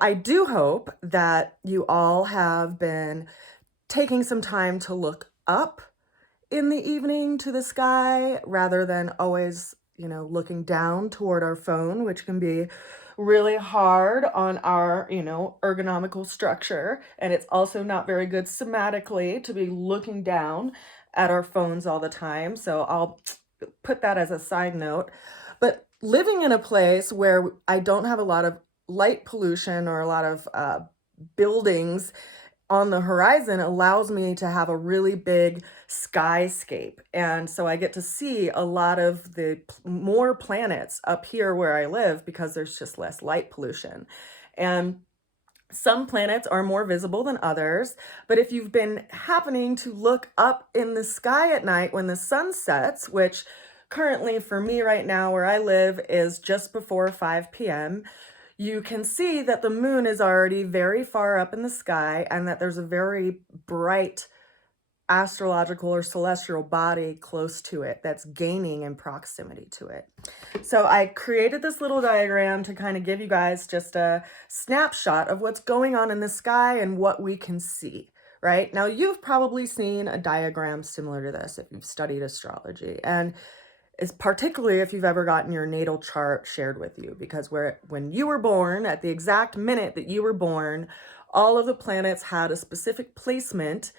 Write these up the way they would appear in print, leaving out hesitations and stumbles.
I do hope that you all have been taking some time to look up in the evening to the sky rather than always, looking down toward our phone, which can be really hard on our, ergonomical structure. And it's also not very good somatically to be looking down at our phones all the time. So I'll put that as a side note. But living in a place where I don't have a lot of light pollution or a lot of buildings on the horizon allows me to have a really big skyscape. And so I get to see a lot of the more planets up here where I live because there's just less light pollution. And some planets are more visible than others, but if you've been happening to look up in the sky at night when the sun sets, which currently for me right now where I live is just before 5 p.m., you can see that the moon is already very far up in the sky and that there's a very bright astrological or celestial body close to it that's gaining in proximity to it. So I created this little diagram to kind of give you guys just a snapshot of what's going on in the sky and what we can see, right? Now, you've probably seen a diagram similar to this if you've studied astrology, and is particularly if you've ever gotten your natal chart shared with you, because when you were born, at the exact minute that you were born, all of the planets had a specific placement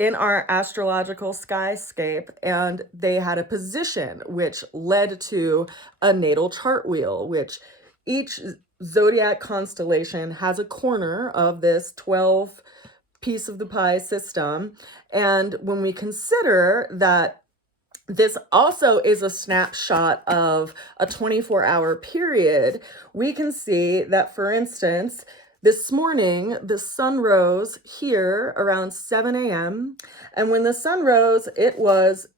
in our astrological skyscape, and they had a position which led to a natal chart wheel, which each zodiac constellation has a corner of this 12 piece of the pie system. And when we consider that this also is a snapshot of a 24-hour period, we can see that, for instance, this morning, the sun rose here around 7 a.m. And when the sun rose, it was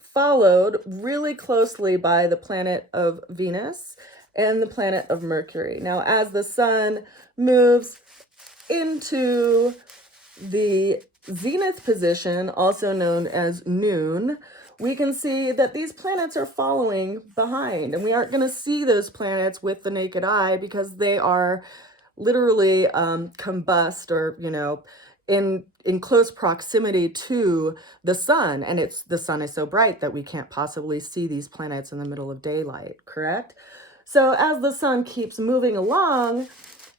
followed really closely by the planet of Venus and the planet of Mercury. Now, as the sun moves into the zenith position, also known as noon, we can see that these planets are following behind. And we aren't going to see those planets with the naked eye because they are literally combust or, in close proximity to the sun. And the sun is so bright that we can't possibly see these planets in the middle of daylight, correct? So as the sun keeps moving along,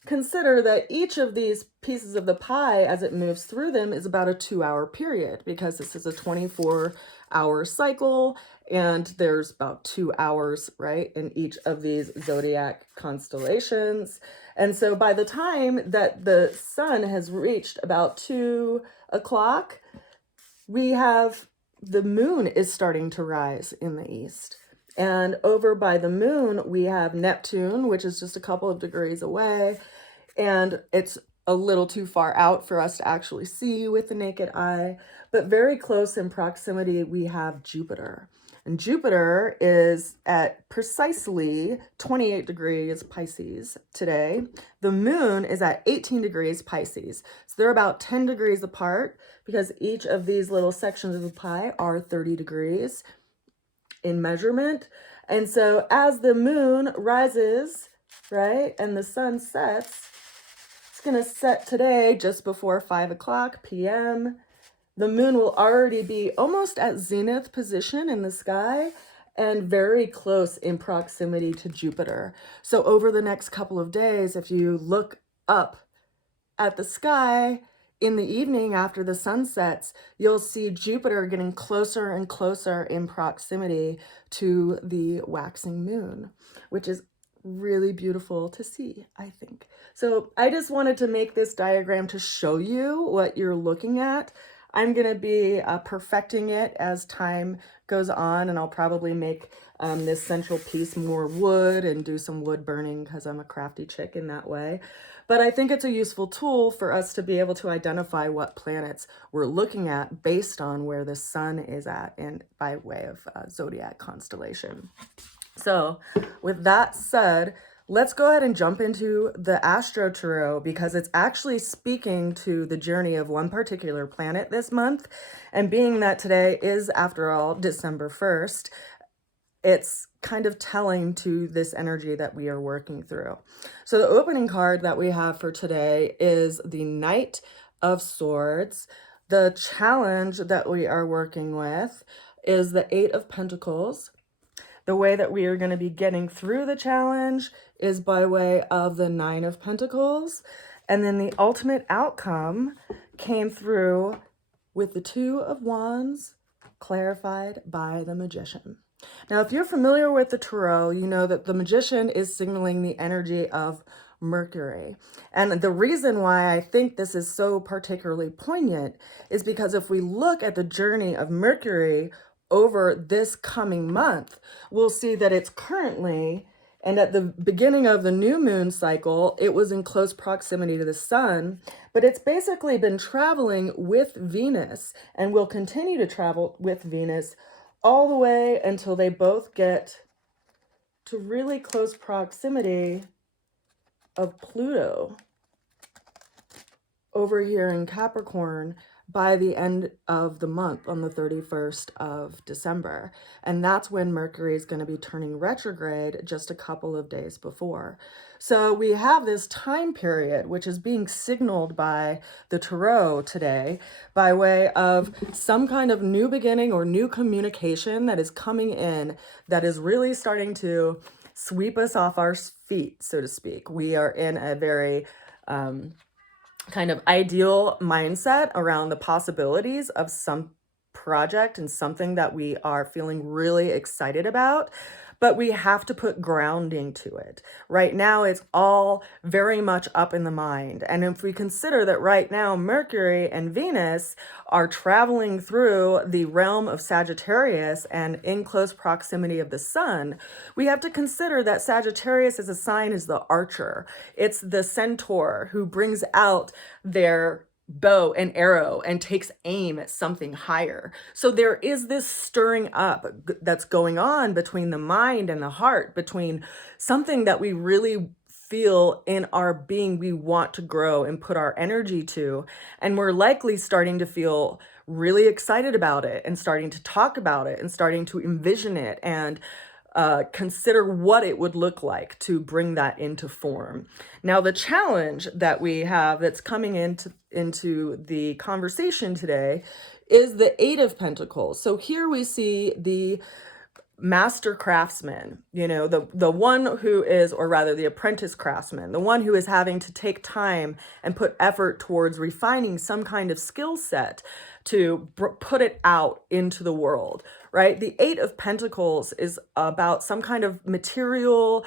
consider that each of these pieces of the pie, as it moves through them, is about a 2-hour period, because this is a 24-hour cycle, and there's about 2 hours, right, in each of these zodiac constellations. And so by the time that the sun has reached about 2 o'clock, the moon is starting to rise in the east. And over by the moon, we have Neptune, which is just a couple of degrees away. And it's a little too far out for us to actually see with the naked eye. But very close in proximity, we have Jupiter. And Jupiter is at precisely 28 degrees Pisces today. The moon is at 18 degrees Pisces. So they're about 10 degrees apart because each of these little sections of the pie are 30 degrees in measurement. And so as the moon rises, right, and the sun sets, it's going to set today just before 5 o'clock p.m. The moon will already be almost at zenith position in the sky and very close in proximity to Jupiter. So over the next couple of days, if you look up at the sky in the evening after the sun sets, you'll see Jupiter getting closer and closer in proximity to the waxing moon, which is really beautiful to see, I think. So I just wanted to make this diagram to show you what you're looking at. I'm going to be perfecting it as time goes on, and I'll probably make this central piece more wood and do some wood burning because I'm a crafty chick in that way. But I think it's a useful tool for us to be able to identify what planets we're looking at based on where the sun is at and by way of zodiac constellation. So with that said, let's go ahead and jump into the Astro Tarot, because it's actually speaking to the journey of one particular planet this month. And being that today is, after all, December 1st, it's kind of telling to this energy that we are working through. So the opening card that we have for today is the Knight of Swords. The challenge that we are working with is the Eight of Pentacles. The way that we are going to be getting through the challenge is by way of the Nine of Pentacles. And then the ultimate outcome came through with the Two of Wands, clarified by the Magician. Now, if you're familiar with the Tarot, you know that the Magician is signaling the energy of Mercury. And the reason why I think this is so particularly poignant is because if we look at the journey of Mercury over this coming month, we'll see that it's currently, and at the beginning of the new moon cycle, it was in close proximity to the sun, but it's basically been traveling with Venus and will continue to travel with Venus all the way until they both get to really close proximity of Pluto over here in Capricorn by the end of the month on the 31st of December. And that's when Mercury is going to be turning retrograde just a couple of days before. So we have this time period, which is being signaled by the Tarot today by way of some kind of new beginning or new communication that is coming in that is really starting to sweep us off our feet, so to speak. We are in a very kind of ideal mindset around the possibilities of some project and something that we are feeling really excited about, but we have to put grounding to it. Right now, it's all very much up in the mind. And if we consider that right now, Mercury and Venus are traveling through the realm of Sagittarius and in close proximity of the sun, we have to consider that Sagittarius as a sign is the archer. It's the centaur who brings out their bow and arrow and takes aim at something higher. So there is this stirring up that's going on between the mind and the heart, between something that we really feel in our being we want to grow and put our energy to, and we're likely starting to feel really excited about it and starting to talk about it and starting to envision it and consider what it would look like to bring that into form. Now, the challenge that we have that's coming into the conversation today is the Eight of Pentacles. So here we see the master craftsman, you know, the one who is, or rather the apprentice craftsman, the one who is having to take time and put effort towards refining some kind of skill set to put it out into the world, right? The Eight of Pentacles is about some kind of material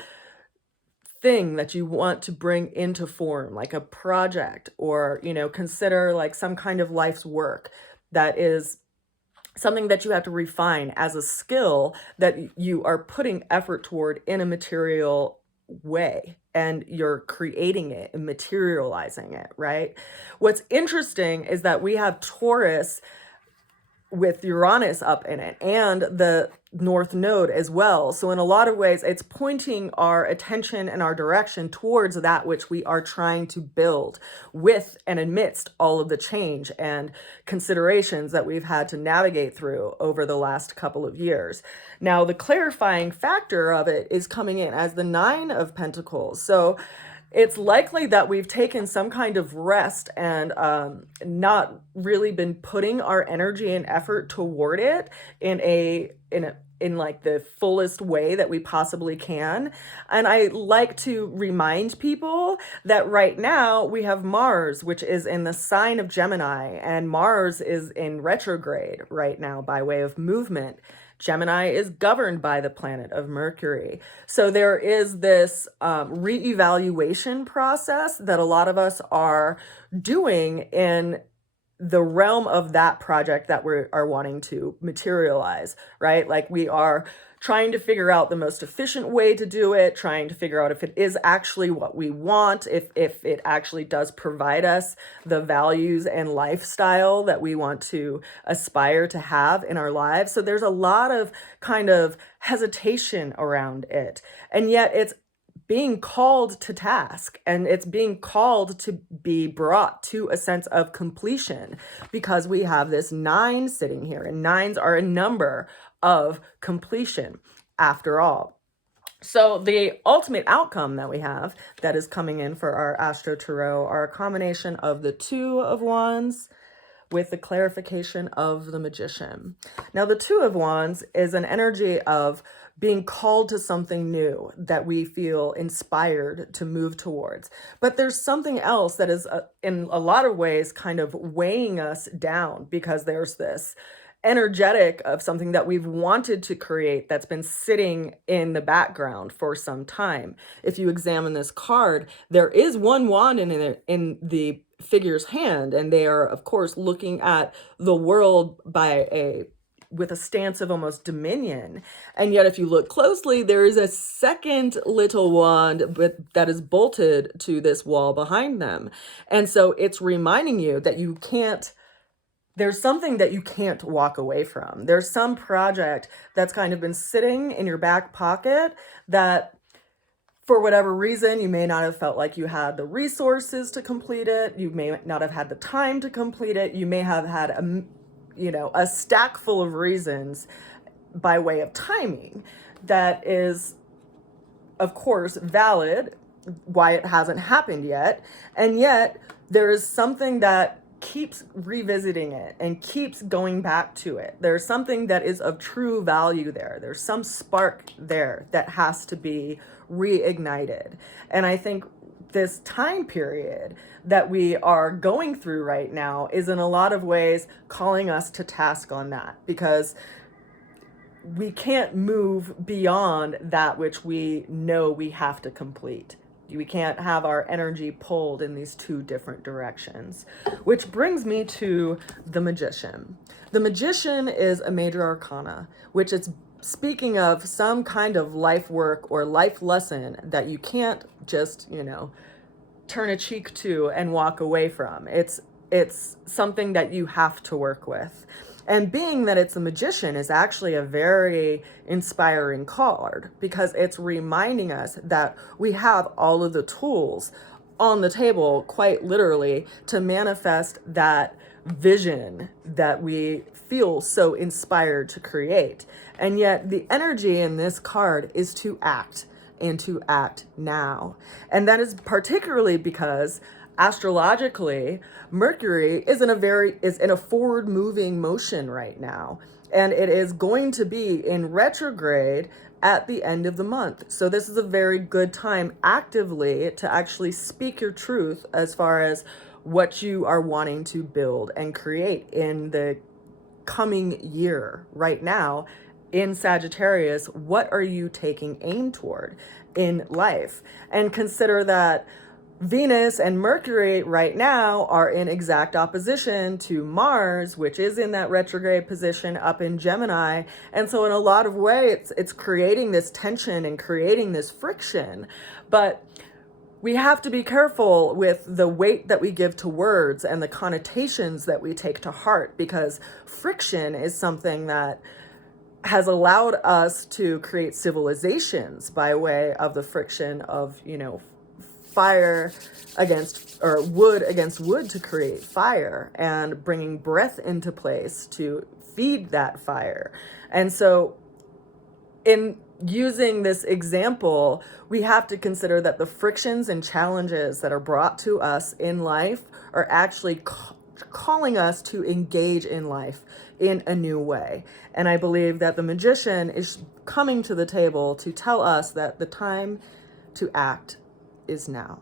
thing that you want to bring into form, like a project, or, you know, consider like some kind of life's work that is something that you have to refine as a skill that you are putting effort toward in a material way, and you're creating it and materializing it, right? What's interesting is that we have Taurus with Uranus up in it and the North Node as well. So in a lot of ways, it's pointing our attention and our direction towards that which we are trying to build with and amidst all of the change and considerations that we've had to navigate through over the last couple of years. Now, the clarifying factor of it is coming in as the Nine of Pentacles. So it's likely that we've taken some kind of rest and not really been putting our energy and effort toward it in like the fullest way that we possibly can. And I like to remind people that right now we have Mars, which is in the sign of Gemini, and Mars is in retrograde right now by way of movement. Gemini is governed by the planet of Mercury. So there is this reevaluation process that a lot of us are doing in the realm of that project that we are wanting to materialize, right? Like we are trying to figure out the most efficient way to do it, trying to figure out if it is actually what we want, if it actually does provide us the values and lifestyle that we want to aspire to have in our lives. So there's a lot of kind of hesitation around it. And yet it's being called to task, and it's being called to be brought to a sense of completion, because we have this 9 sitting here, and 9s are a number of completion. after all. So the ultimate outcome that we have that is coming in for our Astro Tarot are a combination of the Two of Wands with the clarification of the Magician. Now, the Two of Wands is an energy of being called to something new that we feel inspired to move towards. But there's something else that is, in a lot of ways, kind of weighing us down, because there's this energetic of something that we've wanted to create that's been sitting in the background for some time. If you examine this card, there is one wand in the figure's hand, and they are, of course, looking at the world with a stance of almost dominion. And yet, if you look closely, there is a second little wand that is bolted to this wall behind them. And so it's reminding you that there's something that you can't walk away from. There's some project that's kind of been sitting in your back pocket that, for whatever reason, you may not have felt like you had the resources to complete it. You may not have had the time to complete it. You may have had a stack full of reasons by way of timing that is, of course, valid why it hasn't happened yet. And yet there is something that keeps revisiting it and keeps going back to it. There's something that is of true value there. There's some spark there that has to be reignited. And I think this time period that we are going through right now is in a lot of ways calling us to task on that, because we can't move beyond that which we know we have to complete. We can't have our energy pulled in these two different directions, which brings me to the Magician. The Magician is a major arcana, which is speaking of some kind of life work or life lesson that you can't just, turn a cheek to and walk away from. It's something that you have to work with. And being that it's a Magician is actually a very inspiring card, because it's reminding us that we have all of the tools on the table, quite literally, to manifest that vision that we feel so inspired to create. And yet the energy in this card is to act, and to act now. And that is particularly because astrologically, Mercury is in a forward moving motion right now, and it is going to be in retrograde at the end of the month. So this is a very good time actively to actually speak your truth as far as what you are wanting to build and create in the coming year. Right now in Sagittarius, what are you taking aim toward in life? And consider that Venus and Mercury right now are in exact opposition to Mars, which is in that retrograde position up in Gemini. And so in a lot of ways, it's creating this tension and creating this friction. But we have to be careful with the weight that we give to words and the connotations that we take to heart, because friction is something that has allowed us to create civilizations by way of the friction of, fire against, or wood against wood to create fire, and bringing breath into place to feed that fire. And so in using this example, we have to consider that the frictions and challenges that are brought to us in life are actually calling us to engage in life in a new way. And I believe that the Magician is coming to the table to tell us that the time to act is now.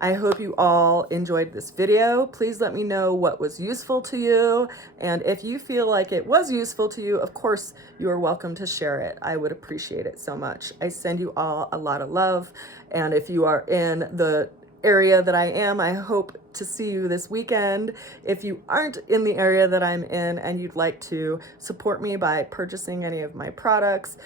I hope you all enjoyed this video. Please let me know what was useful to you. And if you feel like it was useful to you, of course, you are welcome to share it. I would appreciate it so much. I send you all a lot of love. And if you are in the area that I am, I hope to see you this weekend. If you aren't in the area that I'm in and you'd like to support me by purchasing any of my products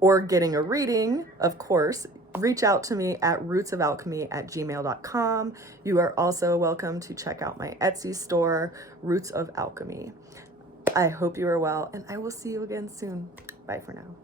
or getting a reading, of course, reach out to me at rootsofalchemy@gmail.com. You are also welcome to check out my Etsy store, Roots of Alchemy. I hope you are well, and I will see you again soon. Bye for now.